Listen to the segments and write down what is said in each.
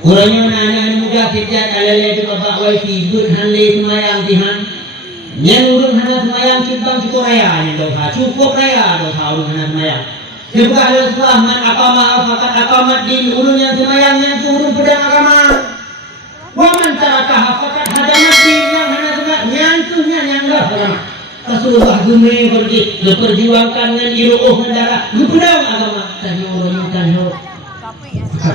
Orangnya nanya muda kerja kalau itu bapak wifi good hanle semayang tihan. Yang urun hana semayang cukup cukup raya yang dosa cukup raya dosa urun hana semayang. Sebab Rasulullah man aqama fakat aqamat din urun yang semayang yang turun pedang agama. Waman tarakaha fakat hadamat din yang hana semayang yang tuhnya yang dah agama. Rasulullah gumri pergi berperjuangkan dengan iruh darah pedang agama. Tadi orang kan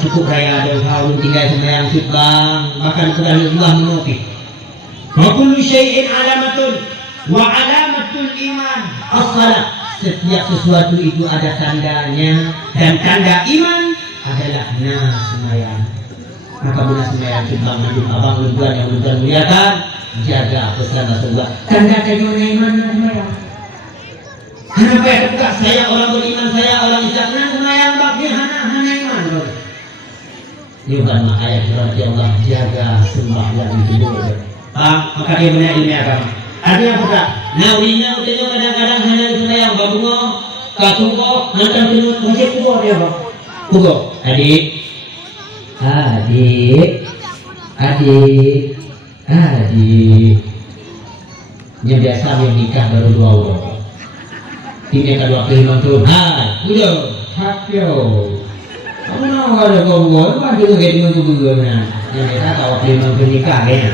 cukup raya ada tahun tinggal sembahyang bang bahkan Rasulullah menopik wa kullu syai'in alamatun wa alamatul iman as-salat setiap sesuatu itu ada tandanya dan tanda iman adalah sembahyang maka bila sembahyang bang mandum abang tuan yang tuan muliakan jaga pesan Rasulullah tanda iman sembahyang kenapa ya buka saya orang beriman saya orang Islam sembahyang bagi hana iman ini bukan ayat surat ya Allah jaga sembahyang itu dulu. Maka dia benar ini agama. Artinya apa? Naurinya utenya kadang-kadang hanya sembahyang babungo, katungko, mantan penuh musik kubo dia bang. Kubo, adik. Yang biasa yang nikah baru 2 orang. Ini kalau waktu imam turun, udah, hakyo. Kamu nak ada kau buat apa juga kayak dengan tubuh gue mana? Yang mereka tahu waktu menikah ya.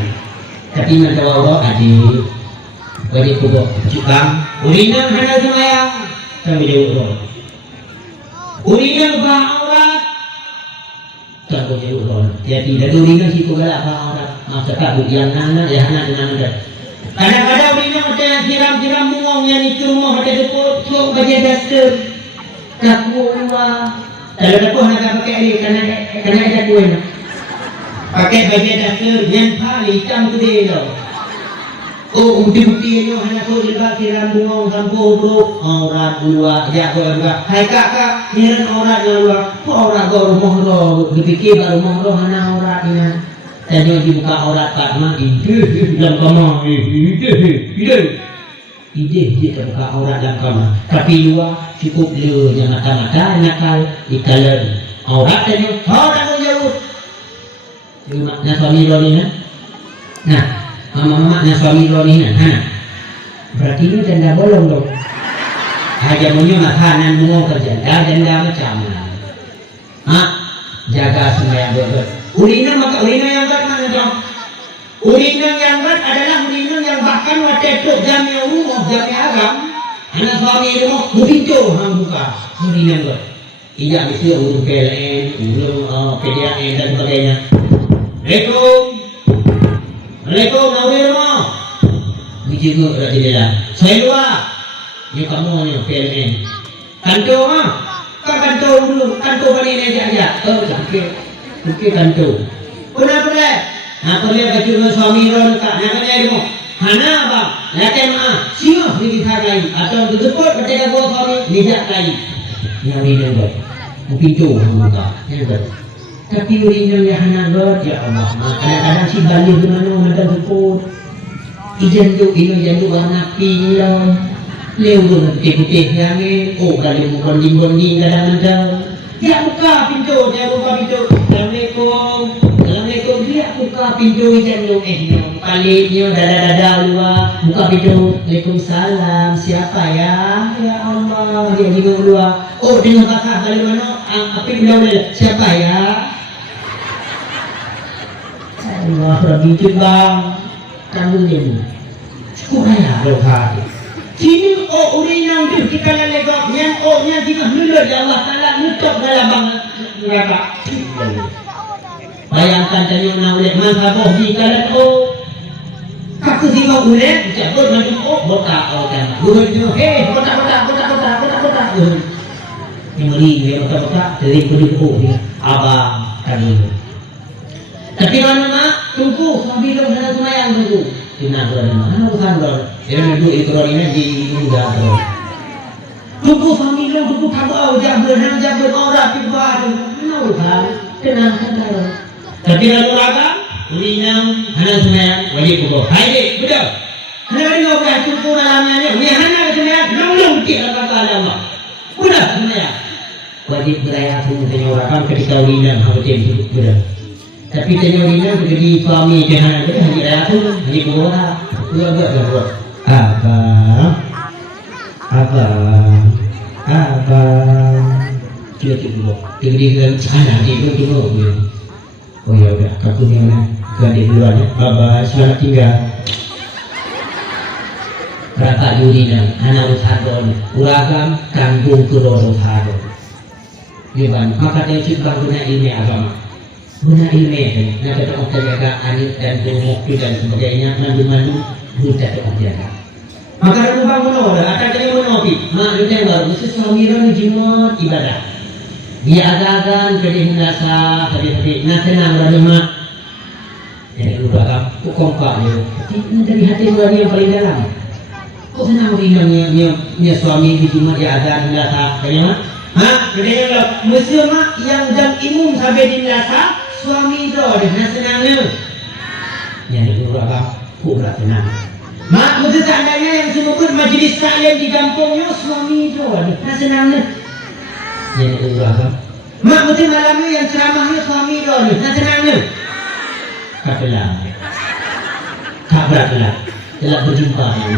Tapi nanti Allah adik, bagi kubur cukang, uringan hana semayang, kami diurut. Uringan bah aurat, kami diurut. Ya tidak uringan si kubur bah aurat. Masa tak yang hana ya hana dengan anda. Kadang-kadang uringan ada siram-siram bungong yang itu rumah ada depot, sok baca dasar, takwa. Kalau aku nak pakai ini, kena ada kuih. Pakai baju dasar yang paling hitam tu dia. Oh, uti-uti itu hanya tu lepas siram bungong sampo bro, aurat luar, jago juga. Hai kakak, ni aurat luar. Aurat kau rumah roh, dipikir baru rumah roh hanya aurat ini. Tadi dibuka aurat tak mati. Dalam kamar, ide dia terbuka aurat dalam kamar. Tapi luar cukup le yang mata-mata nakal ikalan aurat tadi aurat tu jauh. Nak suami lo ni nah mama nak suami lo ni berarti ni janda bolong dong. Aja punya makanan mau kerja janda macam mana? Jaga sembahyang betul. Urina maka urina yang berat mana dong? Urina yang berat adalah urina yang bahkan waktu itu jamiah umum jamiah agam. Anak suami itu mau begitu hang buka urina berat. Iya mesti urus PLN, urus PDAM dan sebagainya. Assalamualaikum, nawir mo. Biji ko ra jela. Saya luar. Ni kamu ni PLN. Kanto mah. Kanto dulu, kanto bani ni aja. Okey kanto. Kenapa le? Apa le baju suami ron ka? Nak kena mo. Hana ba? Laten siapa pergi lagi atau duduk ketika gua suami dijak lagi. Yang ini ber. Pintu buka. Ini ber. Tapi urinnya yang hana ber ya Allah. Kadang-kadang si balik di mana ada duduk. Ijan tu warna pink lah. Lewat putih-putih yang ni. Oh kalau bukan limbon kadang-kadang. Dia buka pintu. Assalamualaikum. Dia buka pintu ijan tu. Paliknya dada-dada luar. Buka pintu. Waalaikumsalam. Siapa ya? Ya Allah. Dia juga keluar. Oh dengan bahasa dari mana? Apa bilang siapa ya? Allah Rabbi bang. Kamu ni. Cukup raya doa. Sini urinang tu kita legok yang nya kita mulut ya Allah Taala nutup dalam bang neraka. Bayangkan tanya nak oleh mazhab di kalan kaku sima ulet cabut macam botak kan. Guru itu botak. Ini botak dari kudu ni abang kan. Tapi mana tunggu sambil dah semayang tunggu. Tidak ada mana urusan bro. Yang itu ini di muda bro. Tunggu sambil tunggu kabau jaga orang pibat. Mana urusan? Tenang santai. Tapi lalu raga, ulinam, hana semayang wajib pukul. Hai betul. Hana ni orang tunggu dalamnya ni. Ni hana semayang belum tiada kata Allah. Sudah semayang. Wajib beraya tunggu orang ketika ulinam harus betul. Tapi tanya jadi suami jangan ada haji raya tu, haji kuah, dua. Abang, dia dulu. Jadi kan sana dia dulu. Oh ya udah, aku ni mana? Adik duluan ya. Baba selamat tinggal. Berapa Yudina, anak usadon, uragam tanggung kedua usadon. Iban, maka dia cipta guna ilmu agama. Guna ilmu ini, nak kita jaga anit dan bukti dan sebagainya, mandu buta kita jaga. Maka rumah menolak, akan jadi menolak. Mak kita baru khusus suami orang jimat ibadah. Dia agak-agak kedih nasa, kedih nasenang mak. Jadi uragam, kok kompak dia. Dari hati orang yang paling dalam. Kok senang dia suami jimat dia agak nasa, kayaknya. Kedai yang Muslim yang jam imum sampai di nasa. Suami itu dengan senangnya yang itu apa? Kurang senang. Mak betul seandainya yang semua majlis kalian di kampungnya suami itu dengan senangnya yang itu apa? Mak betul malamnya yang ceramahnya suami itu dengan senangnya. Kapelah, kabratlah, telah berjumpa ini.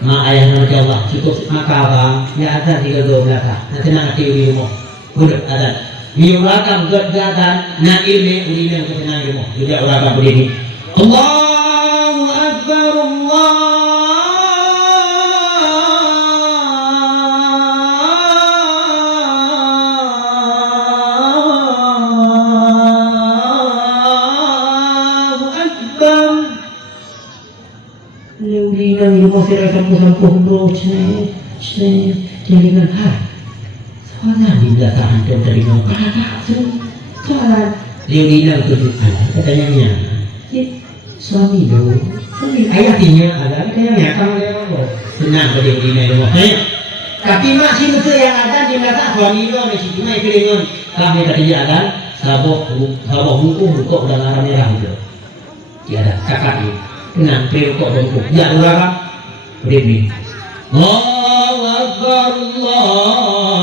Mak ayah nama Allah cukup makabang ya ada 3-12 nanti senang teori rumah. Udah ada. Miuragam gagadan na ilmi ulinan ketenangan mo. Jadi uragam berdiri. Allahu Akbar Allahu Akbar. Ulinan mo sira sampu bro cne dengan Mana di belakang dan dari muka soalan dia bilang kejutan katanya suami dulu suami ayatnya ada kayaknya kamu lewat senang pada dia bilang makanya tapi masih betul yang ada di belakang suami itu ada situ naik kelingan kami tadi ada sabuk hukum udah ngarang merah itu tiada kakak itu tenang kok bengkok ya orang berdiri Allahu Akbar Allah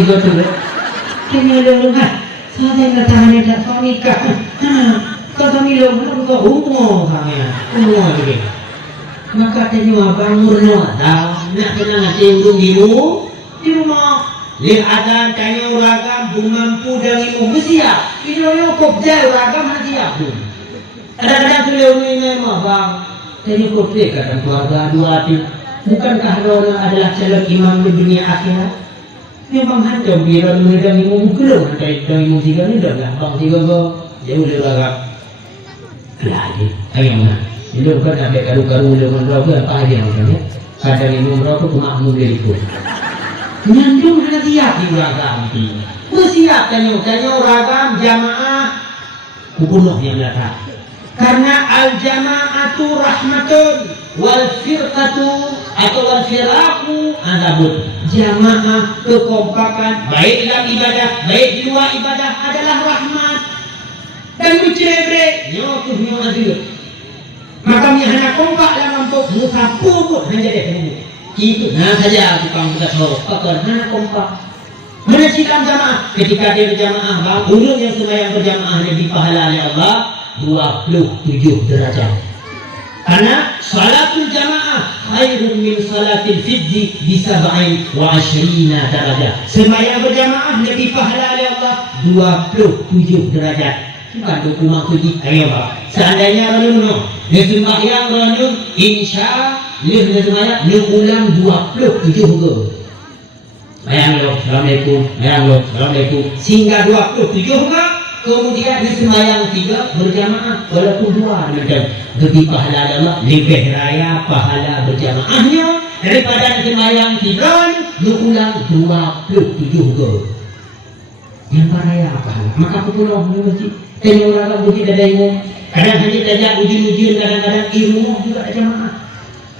juga tu, kami lelungan, saya nak tahan ada suami kah? Kau kami lelungan kau umur kami, umur lagi. Maka tanya abang murno, dah nak kena ngasih urung di rumah. Lihat ada tanya uragam, bung mampu dan ibu bersiap. Ini orang kopja uragam hati aku. Kadang-kadang tu lelungan memang bang, tanya kopja kata keluarga dua hati. Bukankah orang adalah calon imam di dunia akhirat? Memang hancur biar mereka minum kelong dari minum tiga ni dah bang tiga go jauh lebih agak lagi ayam mana itu bukan ada karu-karu dengan rokok apa aja namanya kadang minum rokok cuma mulai itu nyandung ada siap di ragam ini bersiap tanya ragam jamaah hukumnya yang datang karena al jamaatu rahmatun wal firqatu atau wal firaku adabun jamaah kekompakan baik dalam ibadah baik di luar ibadah adalah rahmat dan bercerai nyokuh adil maka hanya kompak dalam untuk muka pupuk hanya deh itu nah saja tukang kita sorok hanya kompak mana sikap jamaah ketika dia berjamaah bang ulun yang sembahyang berjamaah lebih pahala oleh Allah 27 derajat karena salatul jamaah khairun min salatil fiddi bisa 27 darajat sembahyang berjamaah lebih pahala oleh Allah 27 derajat bukan dokumen kuji ayo pak seandainya renung sembahyang renung insya Allah sembahyang ulang 27 ke Assalamualaikum sehingga 27 ke kemudian sembahyang 3 berjamaah walaupun 2 macam lebih pahala Allah lebih raya pahala berjamaahnya daripada sembahyang 3 ulang 27 ke yang raya pahala maka aku pulau di masjid tanya orang buji ada ilmu kadang hanya saja ujian kadang-kadang ilmu juga jamaah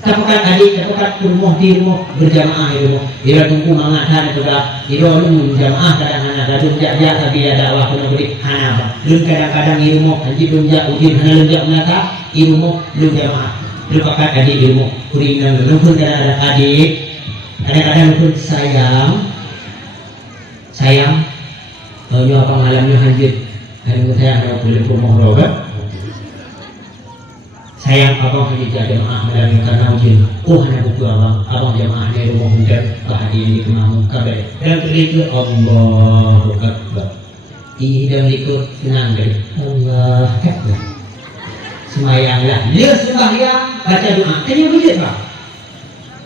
Tapakat adik, tapakat rumah di rumah berjamaah di rumah. Ira tunggu mangatan itu dah. Ira lu jamaah kadang-kadang kadang jak tapi ada dakwah kena beri hana ba. Lu kadang-kadang di rumah anji lu jak udin hana lu jak menaka di rumah lu jamaah. Lu pakat adik di rumah. Kuringan lu pun kadang-kadang adik. Kadang-kadang lu pun sayang. Nyo apa ngalamnya hanjir. Kadang sayang kalau boleh rumah roga. Sayang abang hanya jamaah melalui karena ujian. Oh hanya buku abang jamaahnya rumah muda bahagia di kemamu kabar. Dan itu Allahu Akbar. Dalam ikut senang dari Allah Akbar. Semayanglah. Dia sembahyang baca doa. Kena wujud pak.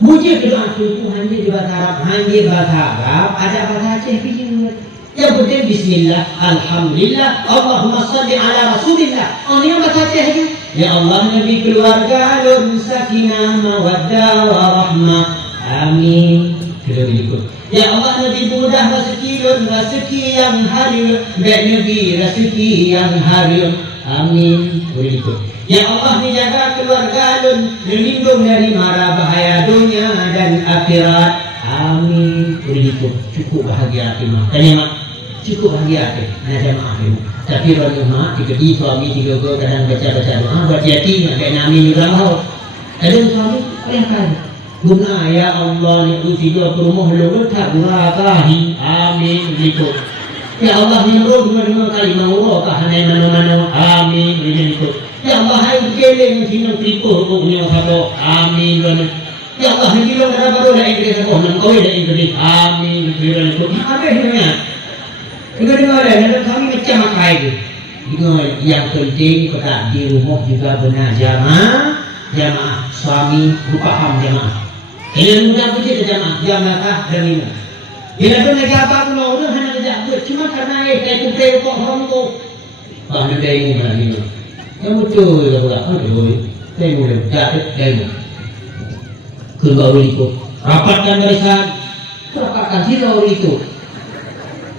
Wujud doa itu hanya di bahasa Arab, hanya di bahasa Arab. Ada bahasa Aceh bijak. Yang penting Bismillah, Alhamdulillah, Allahumma salli ala Rasulillah. Oh ini bahasa Aceh aja. Ya Allah Nabi keluarga alun sakinah mawaddah warahmah. Amin. Kita ikut. Ya Allah Nabi mudah rezeki yang hadir. Baik Nabi rezeki yang hadir. Amin. Boleh ikut. Ya Allah dijaga keluarga alun, melindung dari mara bahaya dunia dan akhirat. Amin. Boleh ikut. Cukup bahagia hati mak. Tanya mak. Cukup bahagia hati. Ada jamaah ini. Tapi kalau mak dikedi suami tiga kadang baca doa buat yatim kayak nami juga mau. Ada suami ayah kan. Guna ya Allah ni usia rumah lu tak berakahi. Amin. Begitu. Ya Allah ni roh dua kali mau kah hanya mana-mana. Amin. Begitu. Ya Allah hai keleng sinang tipu punya sabo. Amin. Ya Allah ni lo baru dah ikut aku nang kau dah ikut. Amin. Begitu. Apa ini? Itu dengar dan kami macam apa itu? Yang penting kita di rumah juga benar jamaah suami paham jamaah. Ini mudah betul jamaah dan ini. Bila tu nak apa pun orang hanya kerja buat cuma karena kayak kok orang tu. Bahan dari ini mana ini? Yang betul lah pula. Dari mulai dari kembali ikut. Rapatkan barisan. Rapatkan sila itu.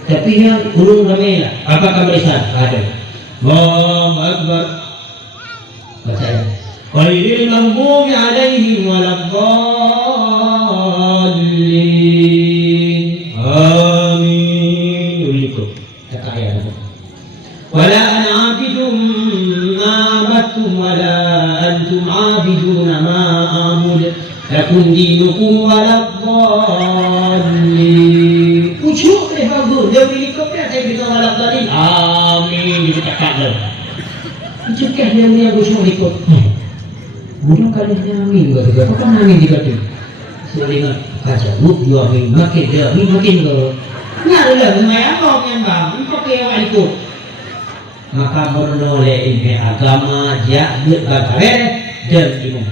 Tapi yang ulung ramai lah. Apakah barisan? Ada. Allahu Akbar. Baca ya. Ghairil maghdubi alaihim waladdallin. Amin. Ulikum. Kata ayat itu. Wala ana 'abidun ma 'abadtum wala antum 'abidun ma a'bud. Lakum dinukum waladdallin. Ujuk deh bagus. Dia ulikum dia saya beritahu waladdallin. Amin. Itu kata Cukah dia punya usul ikut. Bukan kali dia amin kata. Apa kan amin dikata? Sehingga kaca dia amin makin dia amin makin ke. Nyalah lumayan kau yang bang. Pakai awak ikut. Maka menoleh ini agama dia berkata dan ilmu.